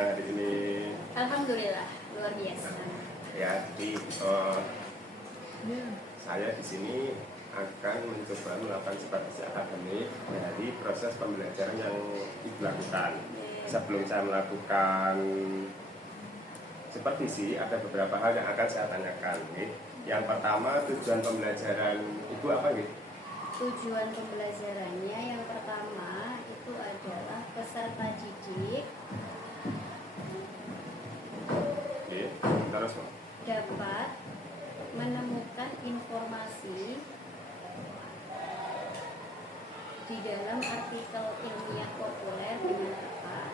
kabarnya hari ini? Alhamdulillah, luar biasa. Ya, jadi saya di sini akan mencoba melakukan supervisi akademik dari proses pembelajaran yang dilakukan. Sebelum saya melakukan supervisi, ada beberapa hal yang akan saya tanyakan. Yang pertama, tujuan pembelajaran itu apa? Tujuan pembelajarannya yang pertama itu adalah peserta didik terus dapat menemukan informasi di dalam artikel ilmiah populer dengan tepat.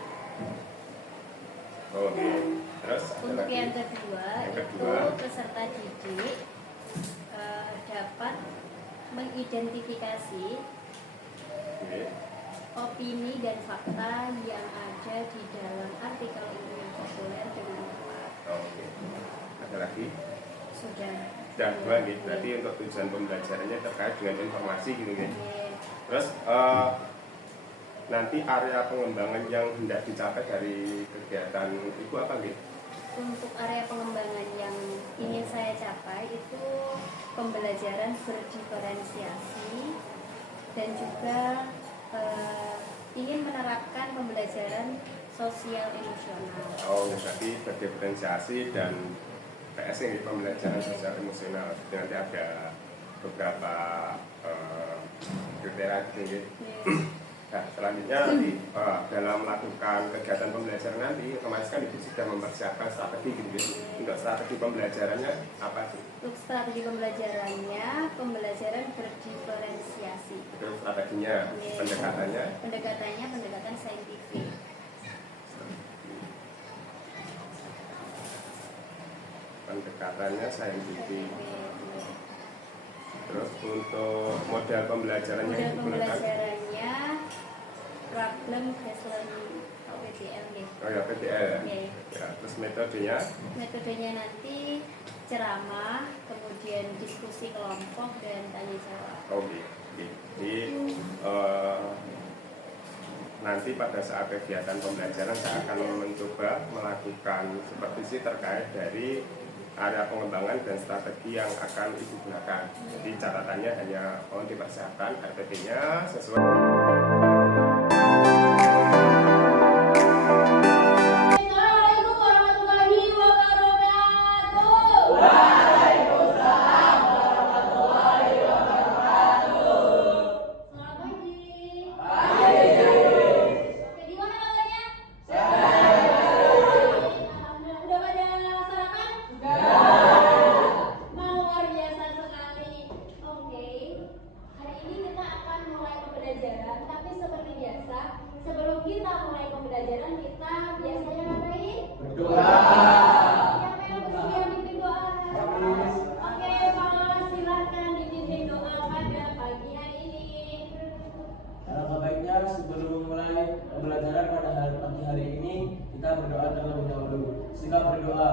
Oke. Terus Untuk yang kedua, itu peserta didik dapat mengidentifikasi opini dan fakta yang ada di dalam artikel ilmiah populer dengan tepat. Oke. Ada lagi? Sudah Dua gitu. Berarti untuk tujuan pembelajarannya terkait dengan informasi gitu ya. Terus nanti area pengembangan yang hendak dicapai dari kegiatan itu apa gitu? Untuk area pengembangan yang ingin saya capai itu pembelajaran berdiferensiasi dan juga ingin menerapkan pembelajaran sosial emosional. Oh, berarti berdiferensiasi dan PS ini pembelajaran sosial emosional. Nanti ada beberapa kriteria gitu. Nah, selanjutnya nanti dalam melakukan kegiatan pembelajaran nanti, otomatis kan ibu sudah mempersiapkan strategi gitu. Untuk strategi pembelajarannya apa sih? Untuk strategi pembelajarannya, pembelajaran berdiferensiasi. Itu strateginya, pendekatannya? Pendekatannya pendekatan saintifik. Pendekatannya saintifik. Terus untuk model pembelajarannya model yang digunakan? Pembelajarannya problem based learning atau PBL ya. Oh ya, PBL ya. Ya, terus metodenya? Metodenya nanti ceramah, kemudian diskusi kelompok dan tanya jawab. Oke. Jadi nanti pada saat kegiatan pembelajaran saya akan mencoba melakukan supervisi terkait dari area pengembangan dan strategi yang akan ibu gunakan. Jadi catatannya hanya mohon dipersiapkan RPP-nya sesuai. Assalamualaikum warahmatullahi wabarakatuh. Waalaikumsalam warahmatullahi wabarakatuh. Selamat pagi. Oke, gimana kabarnya? Alhamdulillah. Udah pada sarapan? Luar biasa sekali. Oke. Hari ini kita akan mulai pembelajaran, tapi seperti biasa, sebelum kita mulai pembelajaran kita biasanya ngapain? Berdoa. Siapa yang bersedia dipimpin doa? Oke, Pak, silakan dipimpin doa pada pagi hari ini. Alangkah baiknya sebelum memulai pembelajaran pada pagi hari ini kita berdoa terlebih dahulu. Sila berdoa.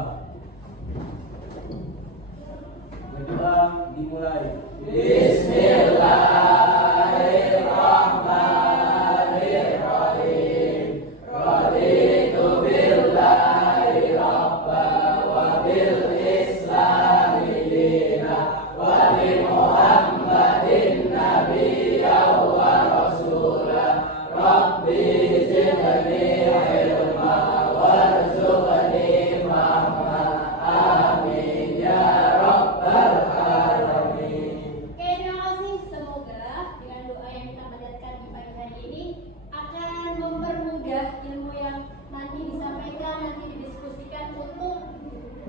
Berdoa dimulai. Bismillahirrahmanirrahim. Raditu billahi rabba wa bil islami dina wa bi Muhammadin nabiyya wa rasula. Rabbi zidni ilma warzuqni fahma. Amin ya rabbal alamin. Oke, terima kasih. Semoga dengan doa yang kita panjatkan di pagi hari ini akan mempermudah ilmu yang nanti disampaikan, nanti didiskusikan untuk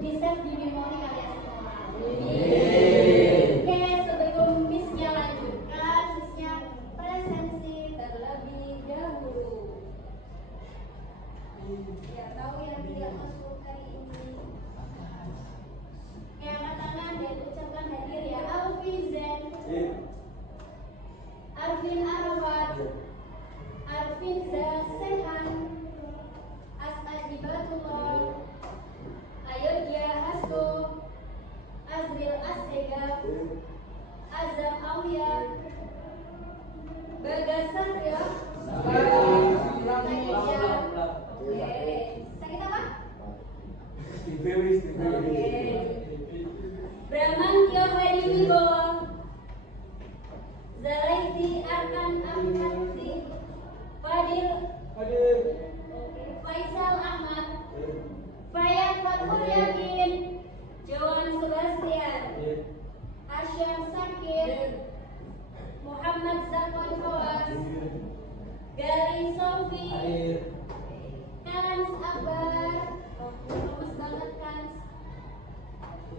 di-save di memori kalian semua. Oke, sebelum Miss-nya lanjutkan, Miss-nya presensi terlebih dahulu. Ya, tahu yang tidak masuk hari ini. Oke, angkat tangan dan ucapkan hadir ya. Alvin Zen, Arvin Arafat, Arvin Zasehan, As'ad Ibatullah, Ayodya Hasko, Azril Asegaf, Azam Aulia, Bagas Satria, Oke, kita Oke. Bramantyo Hadi Wibowo, Zalaiti Arkan Ahmadi, Fadil, Faisal Ahmad, Fayat Fathul Yakin, Johan Sebastian, Asyam Sakir, Muhammad Zakwan Fawaz, Garing Sofi, Kans Akbar, lemes banget Kans.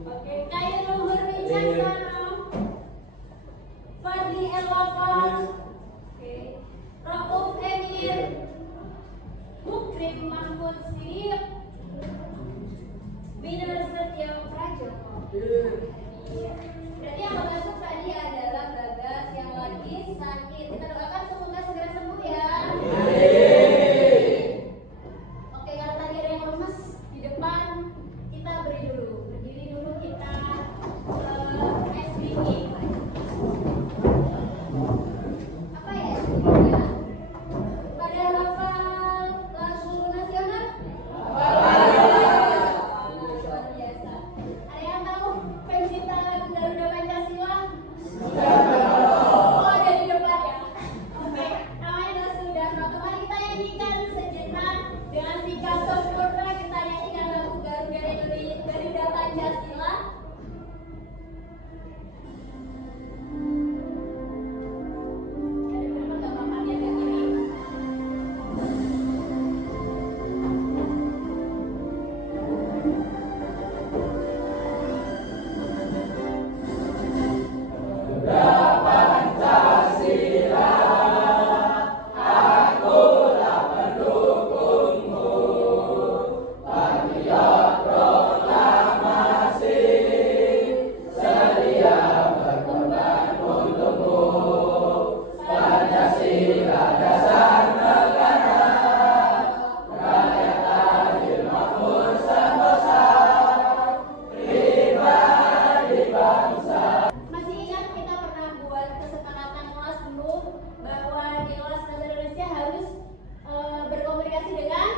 Oke, Khairul Wijaksono, Fadli Elwafat, oke, Rauf Emir, Mukrim Mahmud Sirik, Binar Setio Prajono. Berarti yang masuk tadi adalah Bagas yang lagi sakit. Kita doakan semoga segera sembuh ya. Oke, kalau tadi ada yang lemes di depan, kita beri dulu. Berdiri dulu kita SBG. Apa ya SBG? Pada hafal lagu nasional? Luar biasa. Ada yang tahu pencipta lagu Garuda Pancasila? Oh, ada di depan ya. Oke, namanya adalah Sudarno. Kemarin kita nyanyikan sejenak dengan sikap sempurna, kita nyanyikan lagu Garuda Pancasila. Ada berapa nggak apa-apa dia agak gini. Masih ingat kita pernah buat kesepakatan kelas dulu bahwa di kelas bahasa Indonesia harus berkomunikasi dengan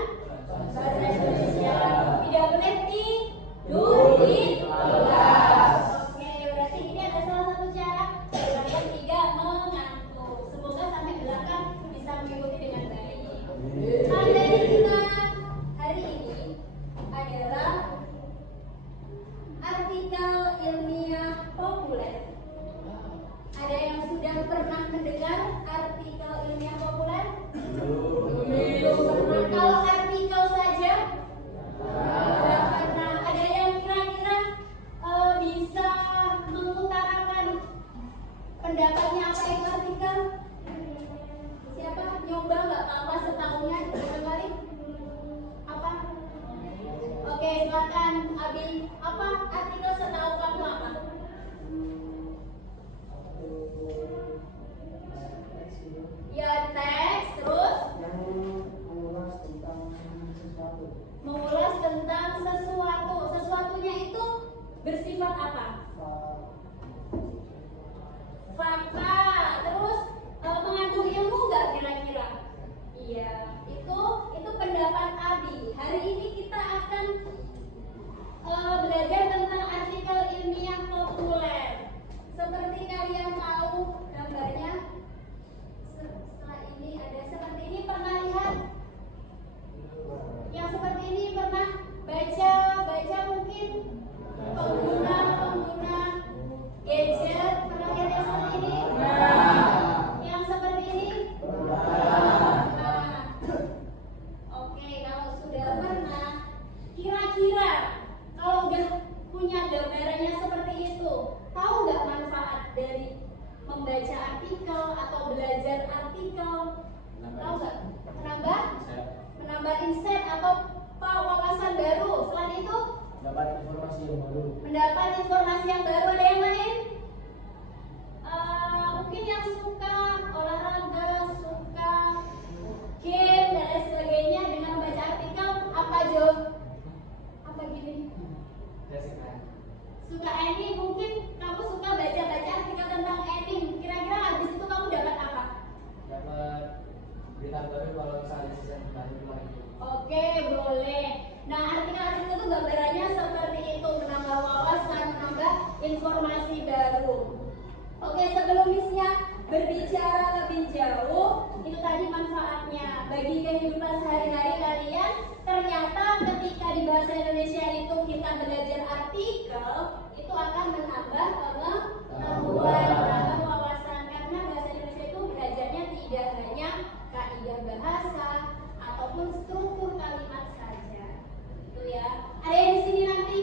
bahasa Indonesia. Tidak boleh tidur di kelas. Oke, berarti ini ada salah satu cara agar kalian tidak mengantuk. Semoga sampai belakang bisa mengikuti dengan baik. Materi kita hari ini adalah artikel ilmiah populer. Ada yang sudah pernah mendengar artikel ilmiah populer? Belum pernah. Kalau artikel saja? Tidak pernah. Ada yang kira-kira bisa mengutarakan pendapatnya apa itu artikel? Siapa? Nyoba nggak apa-apa setahunnya berapa kali? Apa? Oke, silakan Abi. Apa artikel setahu kamu apa? Ya teks, terus mengulas tentang sesuatu. Sesuatunya itu bersifat apa? Fakta. Terus mengandung ilmu nggak kira-kira? Iya, itu pendapat Abi. Hari ini kita akan belajar tentang artikel ilmiah populer. Seperti kalian tahu gambarnya, setelah ini ada seperti ini, pernah lihat? Yang seperti ini pernah baca mungkin pengguna gadget, pernah lihat yang seperti ini? Yang seperti ini? Nah, oke, kalau sudah pernah, kira-kira kalau udah punya gambarannya seperti itu, tahu nggak manfaat dari membaca artikel atau belajar artikel? Tahu nggak? Menambah insight atau wawasan baru. Selain itu, Dapat informasi yang baru. mendapat informasi yang baru. Ada yang lain? Mungkin yang suka olahraga, suka game dan lain sebagainya dengan membaca artikel, apa Jo? Apa gini? Suka anime, mungkin kamu suka baca-baca artikel tentang anime. Kira-kira habis itu kamu dapat apa? Dapat berita baru kalau misalnya season baru lagi. Oke, boleh. Nah, artikel-artikel itu gambarannya informasi baru. Oke, sebelum Miss-nya berbicara lebih jauh, itu tadi manfaatnya bagi kehidupan sehari-hari kalian. Ternyata ketika di bahasa Indonesia itu kita belajar artikel, itu akan menambah pengetahuan, menambah wawasan, karena bahasa Indonesia itu belajarnya tidak hanya kaidah bahasa ataupun struktur kalimat saja. Itu ya. Ada yang di sini nanti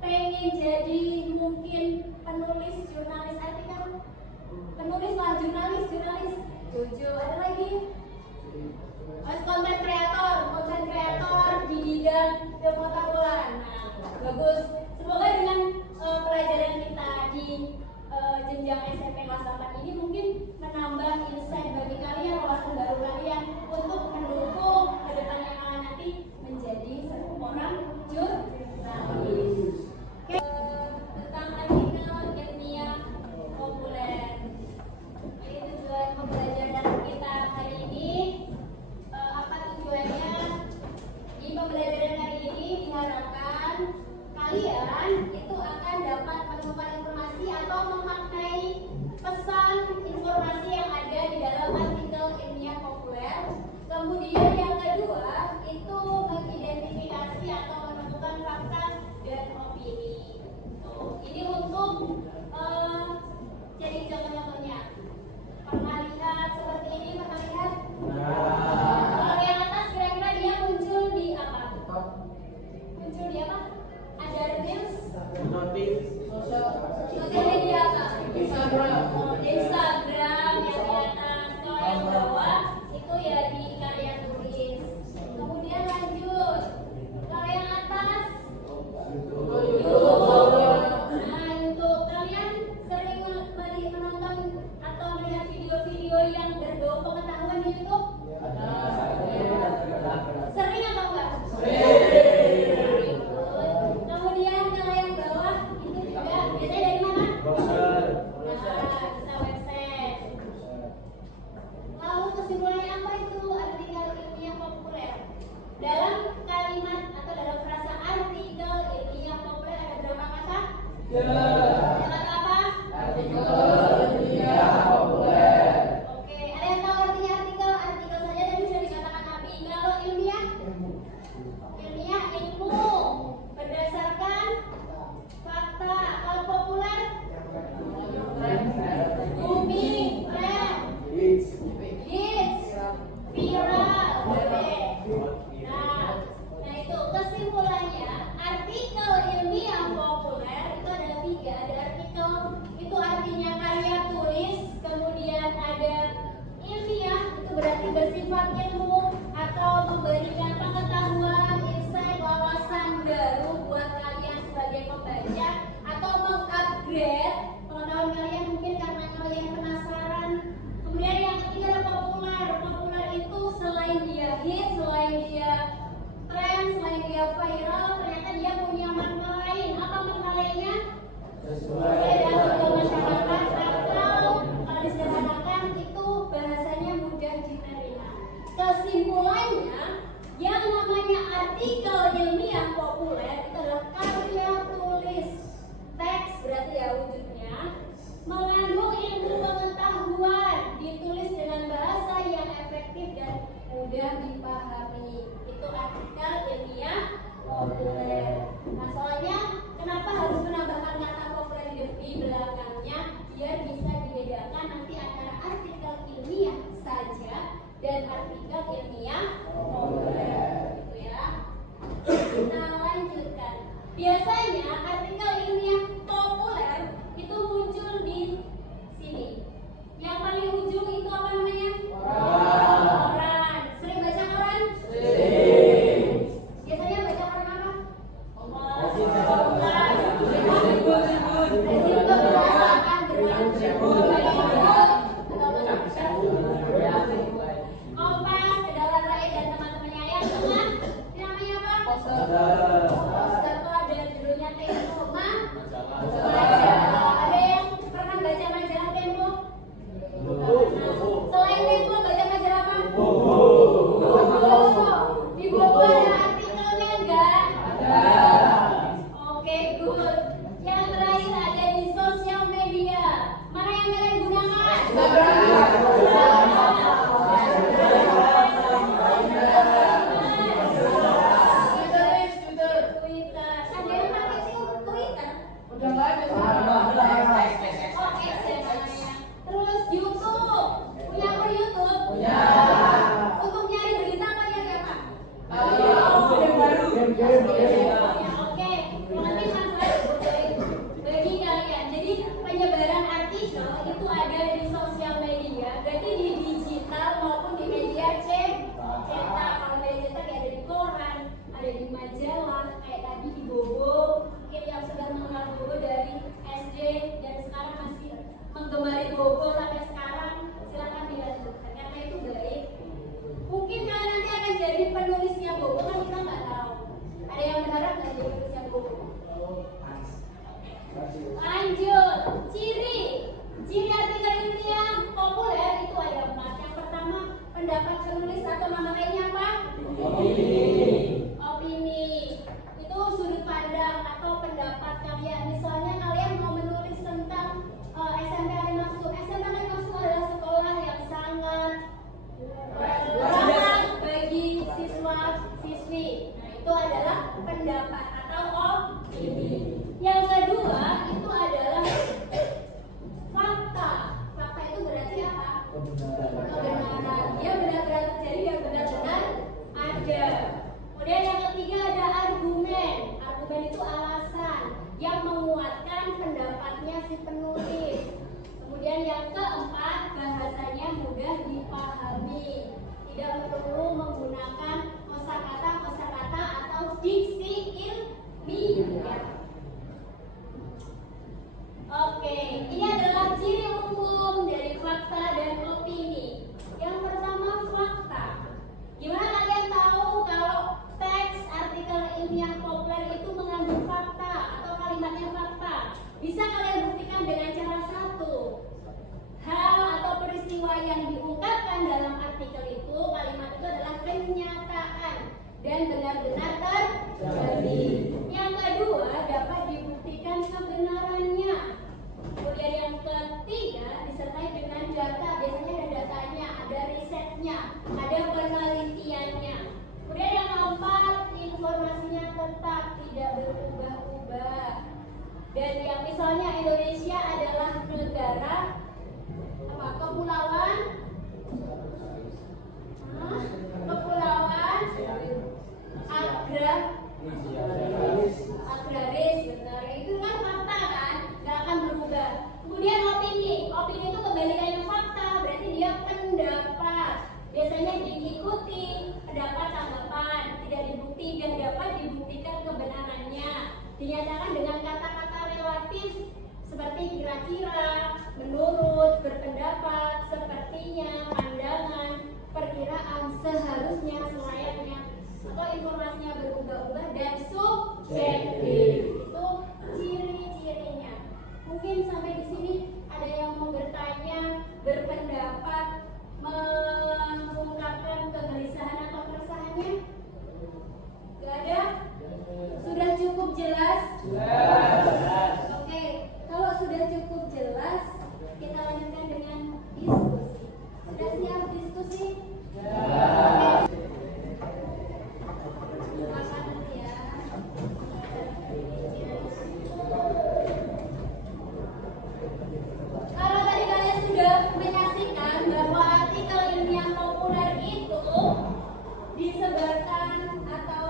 pengen jadi mungkin penulis jurnalis artikel, penulis lah jurnalis. Tujuh. Ada lagi? Konten kreator di bidang pengetahuan. Nah, bagus. Semoga dengan pelajaran kita di jenjang SMP kelas 8 ini mungkin menambah insight bagi kalian, wawasan baru kalian untuk mendukung kedepannya kalian nanti menjadi seorang jurnalis. Tentang artikel ilmiah populer. Ini tujuan pembelajaran kita hari ini. Apa tujuannya? Di pembelajaran hari ini diharapkan kalian itu akan dapat menemukan informasi atau memaknai pesan informasi yang ada di dalam artikel ilmiah populer. Kemudian yang kedua itu mengidentifikasi atau menemukan fakta dan opini. Ini untuk jadi contoh-contohnya. Pernah lihat seperti ini, pernah lihat? Kalau yang atas kira-kira dia muncul di apa? Muncul di apa? Ada reels? Notif. Notifnya di apa? Instagram. Instagram yang di atas. Kalau yang bawah itu ya di karya tulis. Kemudian lanjut. Kalau yang atas? Nah, untuk kalian sering menonton atau melihat video-video yang berbau pengetahuan di YouTube? Sering atau enggak? Sering. Kemudian kalau yang bawah itu juga biasanya dari mana? Nah, bisa website. Lalu kesimpulannya apa itu artikel ilmiah populer? Dalam kalimat atau dalam frasa artikel ilmiah populer ada berapa kata? Kata apa? Artikel ilmiah populer. Oke, ada yang tahu artinya artikel? Artikel saja tadi sudah dikatakan Abi. Kalau ilmiah? Ilmiah ilmu berdasarkan fakta. Kalau populer? Booming, tren, hits, viral, nah itu kesimpulannya artikel ilmiah populer itu ada 3. Ada artikel itu artinya karya tulis, kemudian ada ilmiah itu berarti bersifat ilmu atau memberikan pengetahuan, insight, wawasan baru buat kalian sebagai pembaca atau mengupgrade pengetahuan kalian mungkin karena kalian penasaran. Kemudian yang ketiga ada populer. Populer itu selain dia hit, selain dia tren, selain dia viral, ternyata dia punya makna lain. Apa makna lainnya? Sesuai dengan masyarakat atau kalau disederhanakan itu bahasanya mudah diterima. Kesimpulannya, yang namanya artikel ilmiah populer itu adalah karya tulis, teks berarti ya wujudnya, mengandung ilmu pengetahuan, ditulis dengan bahasa yang efektif dan mudah dipahami. Itu artikel ilmiah populer. Nah, soalnya kenapa harus menambahkan kata populer di belakangnya biar bisa dibedakan nanti antara artikel ilmiah saja dan artikel ilmiah populer, gitu ya. Kita lanjutkan. Biasanya artikel ilmiah populer itu muncul di sini. Yang paling ujung itu apa namanya? Koran. Sering baca koran? Sering. Biasanya baca koran apa? Kompas, Kedaulatan Rakyat dan teman-temannya. Yang tengah namanya apa? Poster itu ada judulnya Tempo. Ada yang pernah baca majalah Tempo? Selain Tempo baca majalah apa? Di buku ada artikelnya enggak? Ada. Oke, good. Yang terakhir ada di pendapat atau opini. Yang kedua itu adalah fakta. Fakta itu berarti apa? Kebenaran. Dia benar-benar terjadi dan benar-benar ada. Kemudian yang ketiga ada argumen. Argumen itu alasan yang menguatkan pendapatnya si penulis. Kemudian yang keempat bahasanya mudah dipahami. Tidak perlu menggunakan kosakata atau diksi ilmiah. Oke, ini adalah ciri umum dari fakta dan opini. Yang pertama fakta. Gimana kalian tahu kalau teks artikel ilmiah populer itu mengandung fakta atau kalimatnya fakta? Bisa kalian buktikan dengan cara satu. Hal atau peristiwa yang diungkapkan dalam artikel itu, kalimat itu adalah kenyataan dan benar-benar terjadi. Yang kedua, dapat dibuktikan kebenarannya. Kemudian yang ketiga, disertai dengan data. Biasanya ada datanya, ada risetnya, ada penelitiannya. Kemudian yang keempat, informasinya tetap tidak berubah-ubah. Dan yang misalnya Indonesia adalah negara kepulauan, agraris, benar. Itu kan fakta kan, nggak akan berubah. Kemudian opini itu kebalikannya fakta, berarti dia pendapat. Biasanya diikuti pendapat tanggapan, tidak dibuktikan, dapat dibuktikan kebenarannya. Dinyatakan dengan kata-kata relatif seperti kira-kira, menurut, berpendapat, sepertinya, pandangan, perkiraan, seharusnya, selayaknya, atau informasinya berubah-ubah dan subjektif. Itu ciri-cirinya. Mungkin sampai di sini ada yang mau bertanya, berpendapat, mengungkapkan kegelisahan atau keresahannya? Gak ada? Sudah cukup jelas? Oke, kalau sudah cukup jelas, kita lanjutkan dengan diskusi. Sudah siap diskusi? Silakan ya. Kalau tadi kalian sudah menyaksikan bahwa artikel ilmiah populer itu disebarkan atau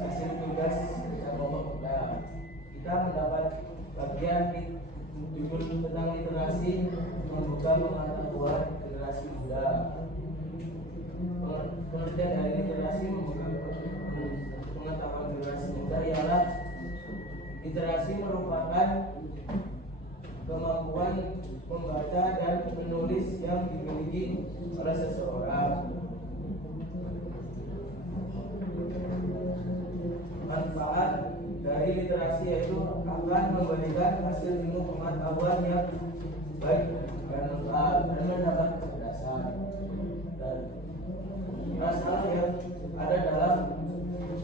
hasil tugas kelompok kita. Kita mendapat bagian judul tentang literasi, membuka pengetahuan generasi muda. Pengertian dari literasi membuka pengetahuan generasi muda ialah literasi merupakan kemampuan membaca dan menulis yang dimiliki oleh seseorang. Manfaat dari literasi yaitu akan memberikan hasil ilmu pengetahuan yang baik dan lengkap dan mendapat kecerdasan. Dan masalah yang ada dalam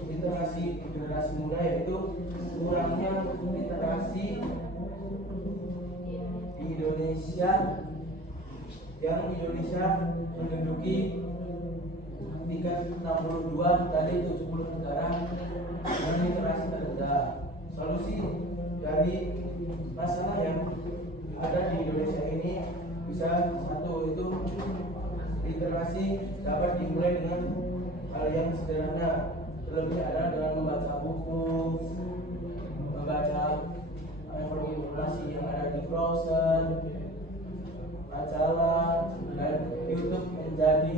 literasi generasi muda yaitu kurangnya literasi di Indonesia, yang Indonesia menduduki tingkat 62 dari 70 negara dengan literasi terendah. Solusi dari masalah yang ada di Indonesia ini bisa satu, itu literasi dapat dimulai dengan hal yang sederhana, terlebih adalah dengan membaca buku, membaca informasi yang ada di browser, majalah, dan YouTube menjadi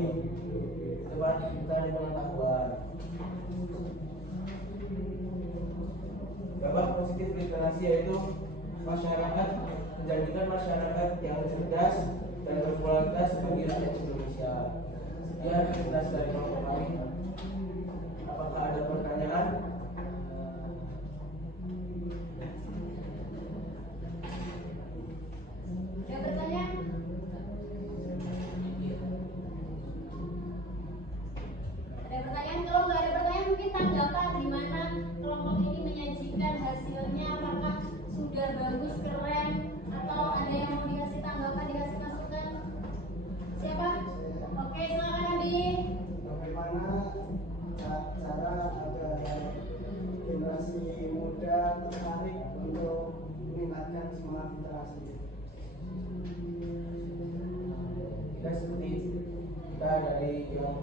tempat kita di pengetahuan. Dampak positif literasi yaitu masyarakat, menjadikan masyarakat yang cerdas dan berkualitas bagi rakyat Indonesia. Sekian penjelasan dari kelompok kami. Apakah ada pertanyaan? Ada pertanyaan? Ada pertanyaan? Kalau nggak ada pertanyaan, mungkin tanggapan di mana kelompok ini menyajikan hasilnya, apakah sudah bagus, keren, atau ada yang mau dikasih tanggapan, dikasih masukan? Siapa? Oke, silakan Adi. Bagaimana cara agar generasi muda tertarik untuk meningkatkan semangat literasi? Kita seperti kita dari yang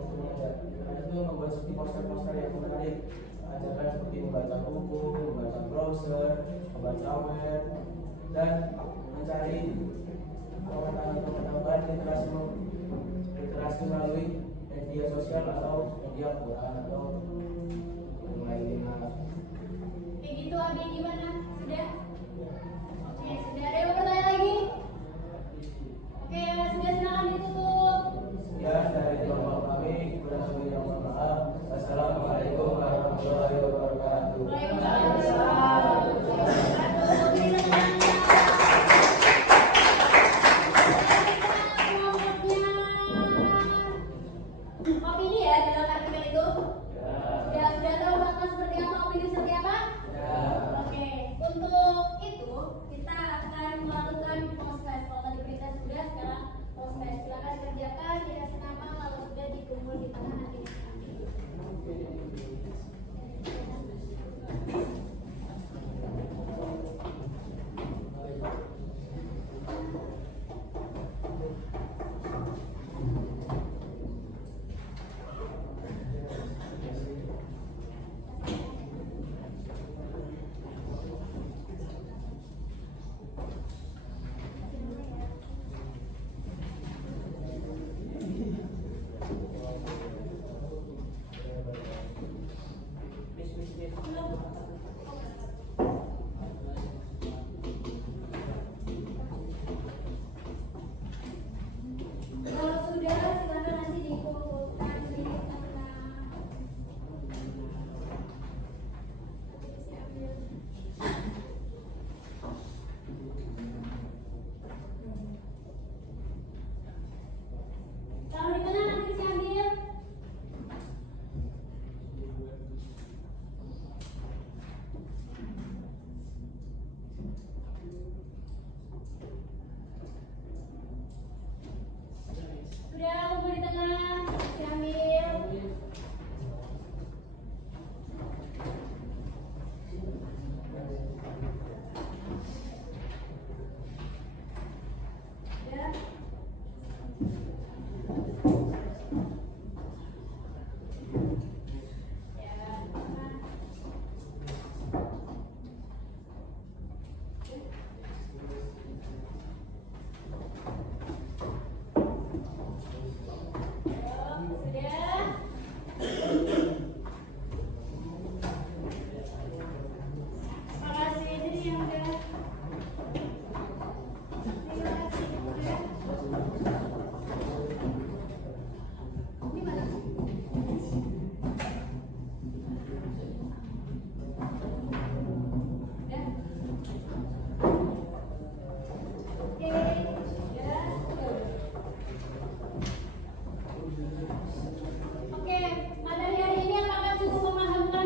itu membuat seperti poster-poster yang menarik, ajarkan seperti membaca buku, membaca browser, membaca web, dan mencari pengetahuan literasi melalui media sosial atau media koran atau yang lainnya. Kayak gitu, Abi gimana? Sudah? Oke, sudah. Ada yang mau bertanya lagi? Oke, sudah, silakan ditutup. Ya, dari kelompok kami kurang lebih yang mohon maaf. Wassalamualaikum warahmatullahi wabarakatuh. Waalaikumsalam. Opini ya dalam artikel itu.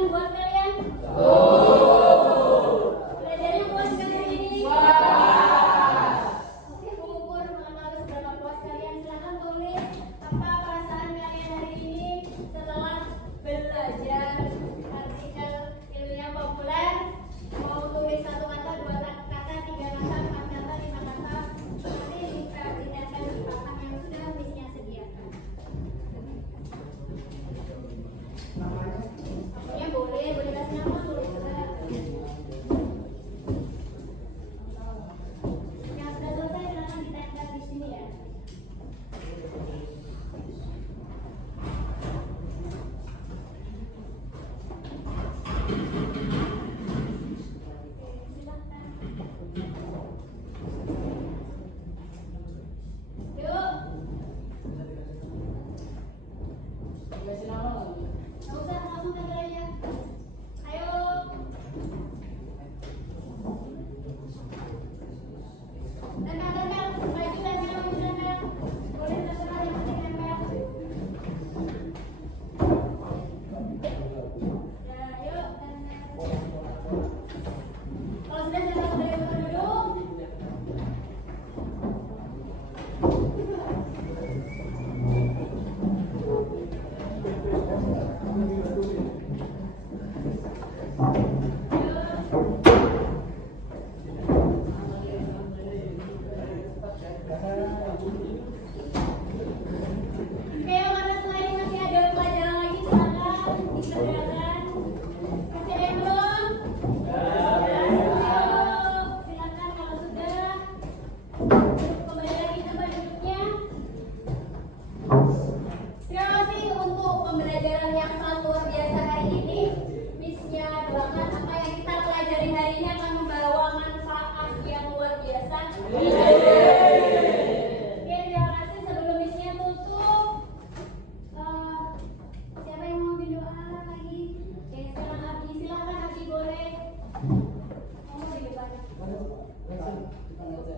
buat kalian? Belajarnya puas kan hari ini? Oke, mengukur mengetahui seberapa puas kalian. Silakan tulis apa perasaan kalian hari ini setelah belajar artikel ilmiah populer. Mau tulis 1 kata, 2 kata, 3 kata, 4 kata, 5 kata. Nanti ditempel di papan yang sudah misnya sediakan. Namanya boleh kasih nama, boleh juga. Yang sudah selesai silakan ditempel di sini ya.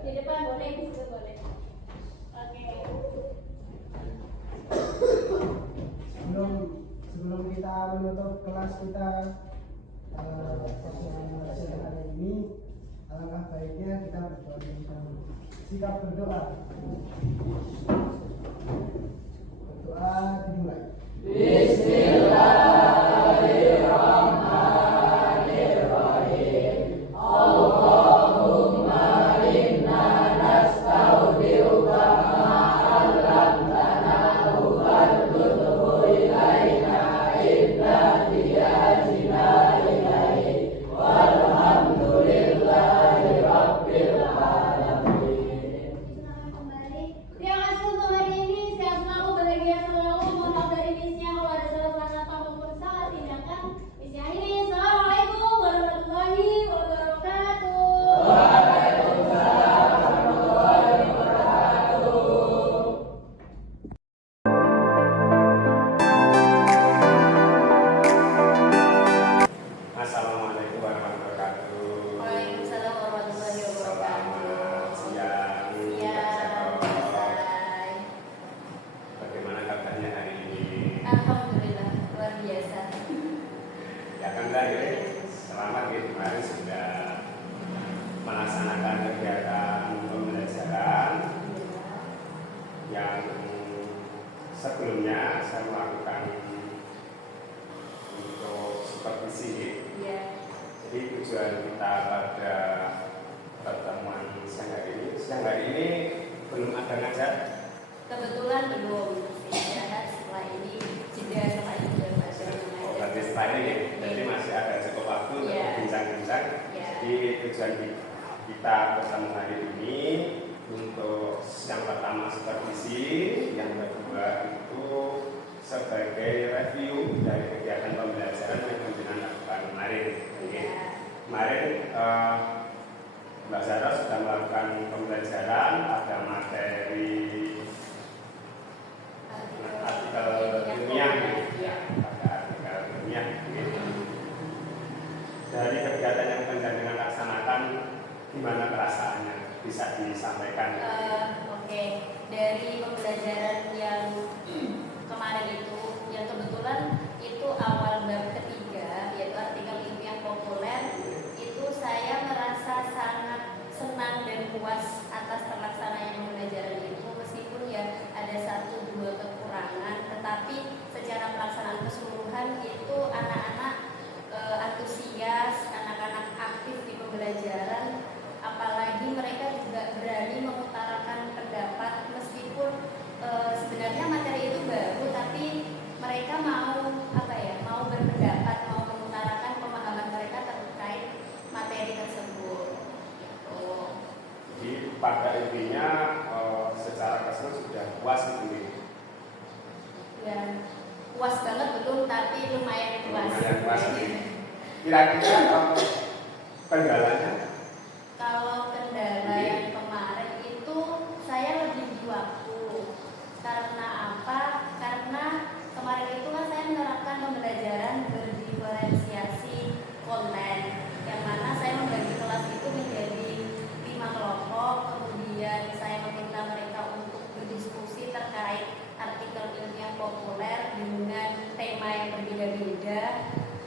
Di depan boleh, di situ boleh. Oke. Sebelum kita menutup kelas kita sosialisasi hari ini, alangkah baiknya kita berdoa dulu. Sikap berdoa. Berdoa dimulai. Bismillahirrahmanirrahim. Allahumma inna nastaudiuka ma'allamtana warzuqhu ilaina inna biyatina ilaihi walhamdulillahi rabbil alamin. Kembali. Terima kasih untuk hari ini. Sehat selalu, bahagia selalu. Mohon maaf dari misnya kalau ada salah kata maupun salah tindakan. Misnya ini. Assalamualaikum warahmatullahi wabarakatuh. Waalaikumsalam warahmatullahi wabarakatuh. Assalamualaikum warahmatullahi wabarakatuh. Waalaikumsalam warahmatullahi wabarakatuh. Selamat siang. Hai. Bagaimana kabarnya hari ini? Alhamdulillah luar biasa. Ya kan tadi selamat ya, kemarin sudah melaksanakan kegiatan pembelajaran yang sebelumnya saya melakukan untuk supervisi. Iya. Jadi tujuan kita pada pertemuan siang hari ini belum ada ngajar. Kebetulan belum istirahat setelah ini jeda setelah ini dan masih Oh, berarti setelah ini ya. Jadi masih ada cukup waktu untuk Iya. bincang-bincang. Iya. Jadi tujuan kita bertemu hari ini untuk yang pertama supervisi, yang kedua itu sebagai review dari kegiatan pembelajaran yang pimpinan lakukan kemarin. Oke. Kemarin Mbak Zara sudah melakukan pembelajaran pada materi artikel ilmiah, Iya. pada artikel ilmiah. Dari kegiatan yang pendampingan laksanakan, gimana perasaannya? Bisa disampaikan? Oke, dari pembelajaran yang kemarin itu, yang kebetulan itu awal bab ketiga, yaitu yaitu artikel ilmiah populer, itu saya merasa sangat senang dan puas atas terlaksananya pembelajaran itu, meskipun ya ada 1-2 kekurangan, tetapi secara pelaksanaan keseluruhan itu anak-anak antusias, anak-anak aktif di pembelajaran, apalagi mereka juga berani mengutarakan pendapat meskipun sebenarnya materi itu baru, tapi mereka mau mau berpendapat, mau mengutarakan pemahaman mereka terkait materi tersebut. Jadi pada intinya secara keseluruhan sudah puas gitu. Ya, puas banget belum, tapi lumayan puas. Lumayan puas gitu. Kira-kira kendalanya? Kalau kendala yang kemarin itu saya lebih di waktu. Karena apa? Karena kemarin itu kan saya menerapkan pembelajaran berdiferensiasi konten, yang mana saya membagi kelas itu menjadi 5 kelompok, kemudian saya meminta mereka untuk berdiskusi terkait artikel ilmiah populer dengan tema yang berbeda-beda.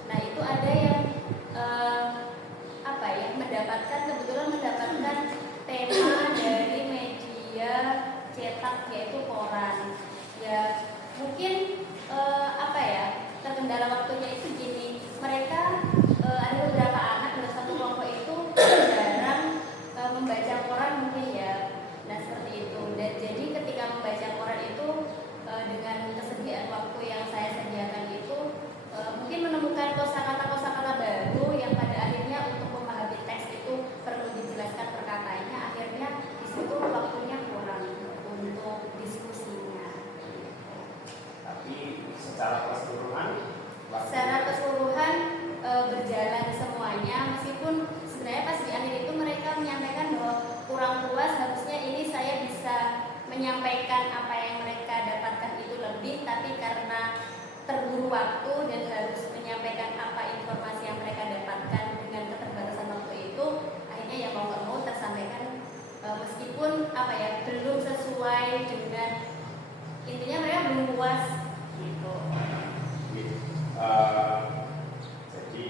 Nah, itu ada yang kebetulan mendapatkan tema dari media cetak, yaitu koran. Ya, mungkin terkendala waktunya itu gini, mereka ada beberapa anak dalam satu kelompok itu jarang membaca koran mungkin ya. Nah, seperti itu. Dan jadi ketika membaca koran itu dengan kesediaan waktu yang saya sediakan itu mungkin menemukan kosakata baru yang pada akhirnya untuk memahami teks itu perlu dijelaskan perkataannya, akhirnya di situ waktunya kurang untuk diskusinya. Tapi secara keseluruhan berjalan semuanya, meskipun sebenarnya pas di akhir itu mereka menyampaikan bahwa kurang puas, harusnya ini saya bisa menyampaikan apa yang mereka dapatkan itu lebih, tapi karena terburu waktu dan harus menyampaikan apa informasi yang mereka dapatkan dengan keterbatasan waktu itu, akhirnya ya mau nggak mau tersampaikan meskipun belum sesuai dengan intinya, mereka belum puas gitu. Jadi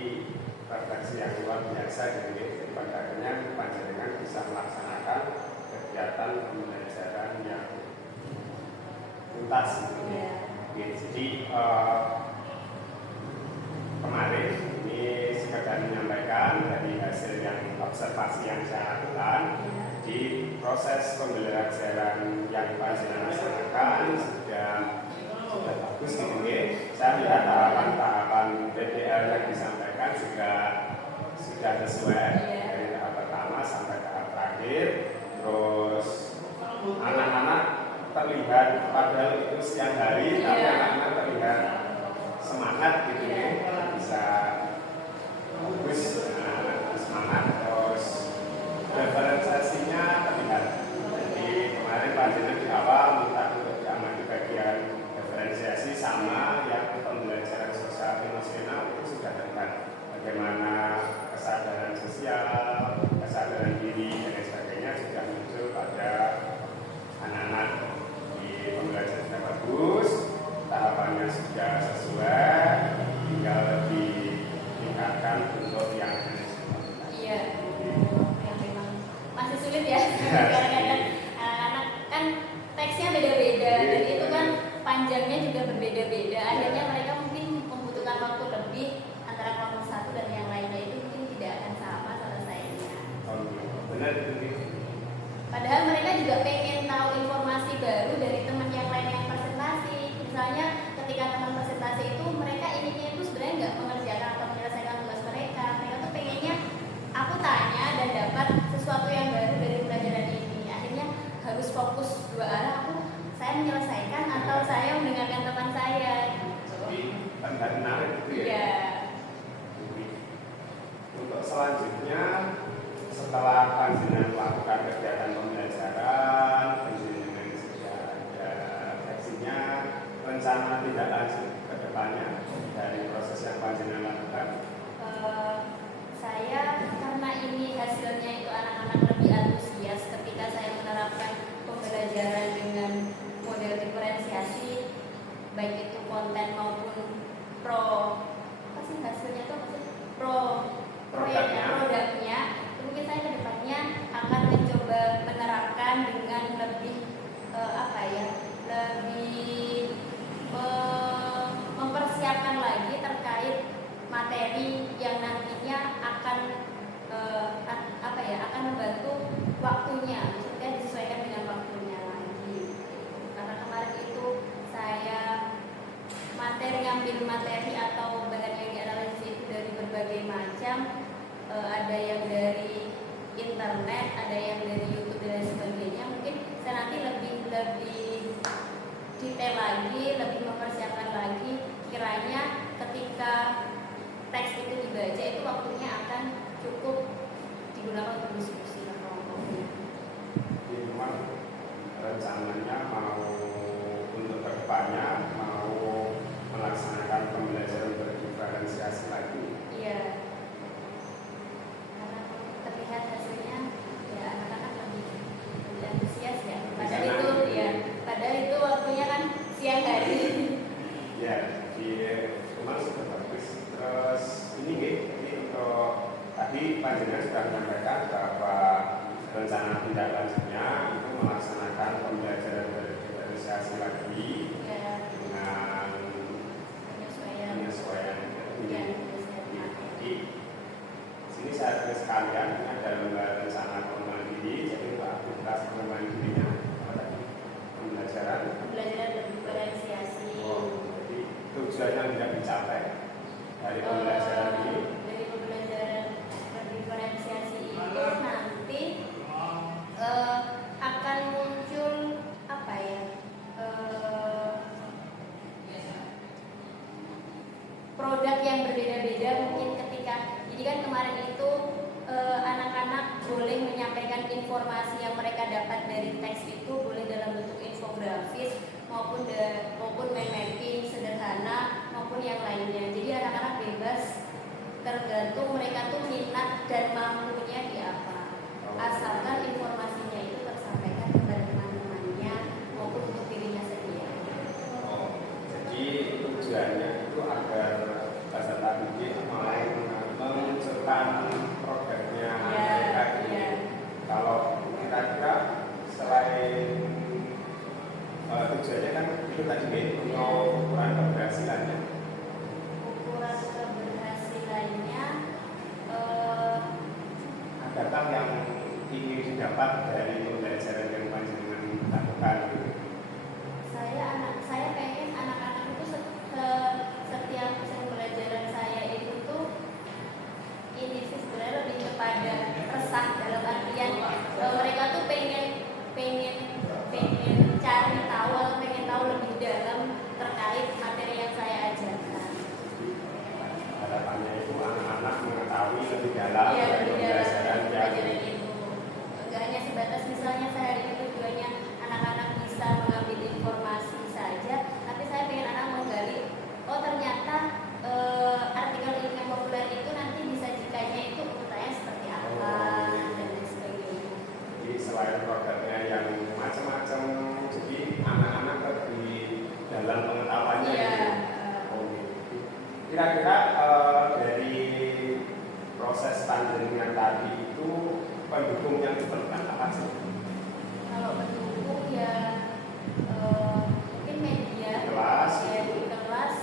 refleksi yang luar biasa jadi pada akhirnya panjenengan bisa melaksanakan kegiatan pembelajaran yang tuntas gitu. Jadi kemarin ini sekedar menyampaikan dari hasil yang observasi yang saya lakukan. Di proses pembelajaran yang panjenengan laksanakan sudah bagus gitu ya. Saya lihat tahapan PPL yang disampaikan sudah sesuai dari tahap pertama sampai tahap terakhir. Terus anak-anak terlihat padahal itu siang hari, tapi anak-anak terlihat semangat gitu ya, bisa bagus, semangat. Terus referensinya terlihat. Jadi kemarin panjenengan di awal minta untuk diamati bagian diferensiasi sama yang pembelajaran sosial emosional itu sudah dekat. Bagaimana kesadaran sosial, kesadaran diri dan sebagainya sudah muncul pada anak-anak. Di pembelajaran sudah bagus, tahapannya sudah sesuai, tinggal ditingkatkan untuk yang Iya, yang memang masih sulit ya. Kadang-kadang anak-anak kan teksnya beda-beda dan itu kan panjangnya juga berbeda-beda. Akhirnya mereka mungkin membutuhkan waktu lebih antara kelompok satu dan yang lainnya, itu mungkin tidak akan sama selesainya. materi yang nantinya akan akan membantu waktunya, maksudnya disesuaikan dengan waktunya lagi. Karena kemarin itu saya ngambil materi atau bahan yang dianalisis itu dari berbagai macam, ada yang dari internet, ada yang dari YouTube dan lain sebagainya. Mungkin saya nanti lebih detail lagi, lebih mempersiapkan lagi, kiranya ketika teks itu dibaca itu waktunya akan cukup digunakan untuk diskusi kelompoknya. Jadi memang rencananya mau untuk kedepannya mau melaksanakan pembelajaran berdiferensiasi lagi. Iya. Karena terlihat hasilnya ya anak-anak lebih antusias ya. Padahal itu waktunya kan siang hari. Ya, memang sudah bagus. Terus ini untuk tadi panjenengan sudah menyampaikan bahwa rencana tindak lanjutnya itu melaksanakan pembelajaran berdiferensiasi lagi dengan penyesuaian. Jadi sini saya tulis sekalian ini ada lembar rencana pengembangan diri. Jadi untuk aktivitas pengembangan dirinya apa tadi? Pembelajaran berdiferensiasi. Jadi tujuannya tidak dicapai dari pembelajaran ini. Dari pembelajaran berdiferensiasi itu nanti akan muncul apa ya? Produk yang berbeda-beda mungkin ketika jadi kan kemarin itu anak-anak boleh menyampaikan informasi yang mereka dapat dari teks itu boleh dalam bentuk infografis maupun mind mapping sederhana maupun yang lainnya. Jadi anak-anak bebas tergantung mereka tuh minat dan mampunya di apa. Asalkan informasinya itu tersampaikan kepada teman-temannya maupun untuk dirinya sendiri. Jadi tujuannya itu agar peserta didik mau memunculkan produknya mereka. Kalau kira-kira selain tujuannya kan itu tadi untuk ukuran keberhasilannya. Ukuran keberhasilannya adakah yang ingin didapat dari pembelajaran yang panjenengan lakukan? saya pengen anak-anak itu setiap pembelajaran saya itu tuh ini sih sebenarnya lebih kepada resah dalam artian mereka tuh pengen cari tahu atau pengen tahu lebih dalam terkait materi yang saya ajarkan. Harapannya itu anak-anak mengetahui lebih dalam pembelajaran itu. Enggak hanya sebatas misalnya saya hari ini tujuannya anak-anak bisa mengambil informasi saja, tapi saya pengen anak menggali, oh ternyata artikel yang populer itu nanti disajikannya itu urutannya seperti apa dan lain sebagainya. Jadi selain produknya yang macam-macam, jadi anak-anak lebih dalam pengetahuannya. Iya. Kira-kira dari proses panjenengan tadi itu pendukung yang diperlukan apa sih? Kalau pendukung ya mungkin media, Kelas. ya di kelas,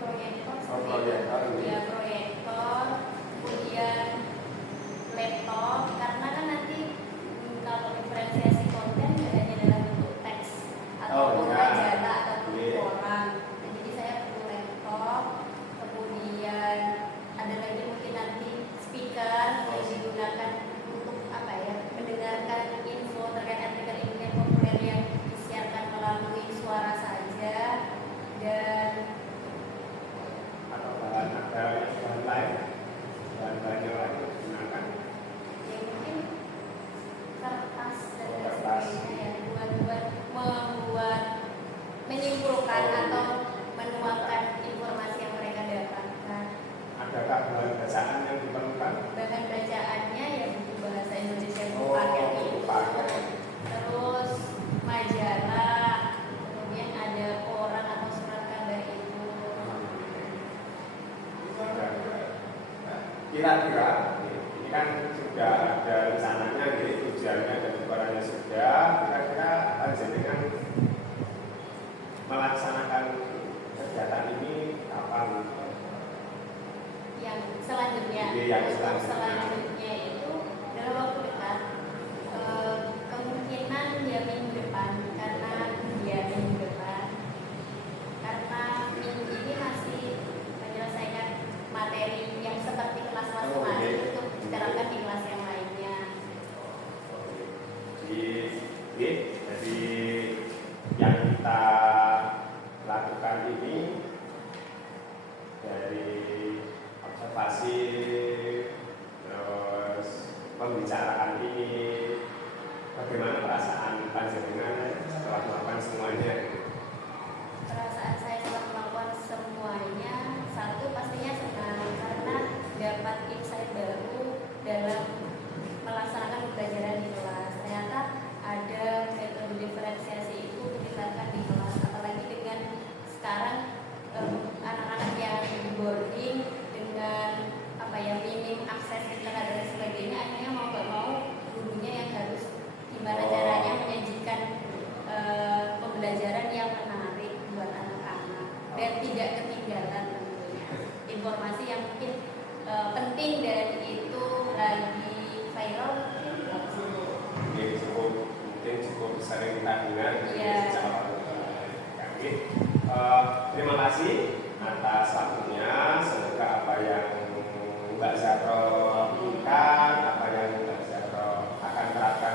proyektor, Proyektor. ya proyektor, kemudian laptop, karena kan nanti kalau diferensiasi konten tidak hanya dalam bentuk teks ataupun majalah ataupun koran. Nah, jadi saya perlu laptop, kemudian ada lagi mungkin nanti speaker yang digunakan untuk apa ya, mendengarkan info terkait artikel ini populer yang disiarkan melalui suara saja, dan Atau bahan lain, bahan yang lain digunakan. ya mungkin kertas dan Kertas. sebagainya ya membuat menyimpulkan atau menuangkan informasi yang mereka dapatkan. Adakah bahan bacaan yang diperlukan? Bahan bacaannya ya buku bahasa Indonesia yang Oh, paket buku itu, paket. terus majalah, kemudian ada koran atau surat kabar itu. Kira-kira ini kan sudah ada rencananya, jadi tujuannya dan ukurannya sudah. Kira-kira panjenengan melaksanakan kegiatan ini yang Untuk selanjutnya. selanjutnya itu dalam waktu dekat kemungkinan ya minggu depan karena minggu depan karena minggu ini masih menyelesaikan materi yang seperti kelas-kelas kemarin untuk diterapkan di kelas yang lainnya. Jadi yang kita lakukan ini dari observasi terus pembicaraan ini, bagaimana perasaan panjenengan setelah melakukan semuanya? Perasaan saya setelah melakukan semuanya, satu pastinya senang karena dapat insight baru dalam melaksanakan pembelajaran di kelas. Ternyata ada metode diferensiasi itu diterapkan di kelas, apalagi dengan sekarang anak-anak yang di boarding dengan minim akses internet dan sebagainya, akhirnya mau gak mau gurunya yang harus gimana caranya menyajikan pembelajaran yang menarik buat anak-anak dan tidak ketinggalan tentunya informasi yang mungkin penting dan itu lagi viral Mungkin cukup sering kita dengar Iya. kami. Terima kasih atas waktunya. Semoga apa yang Mbak Zahro inginkan, apa yang Mbak Zahro akan terapkan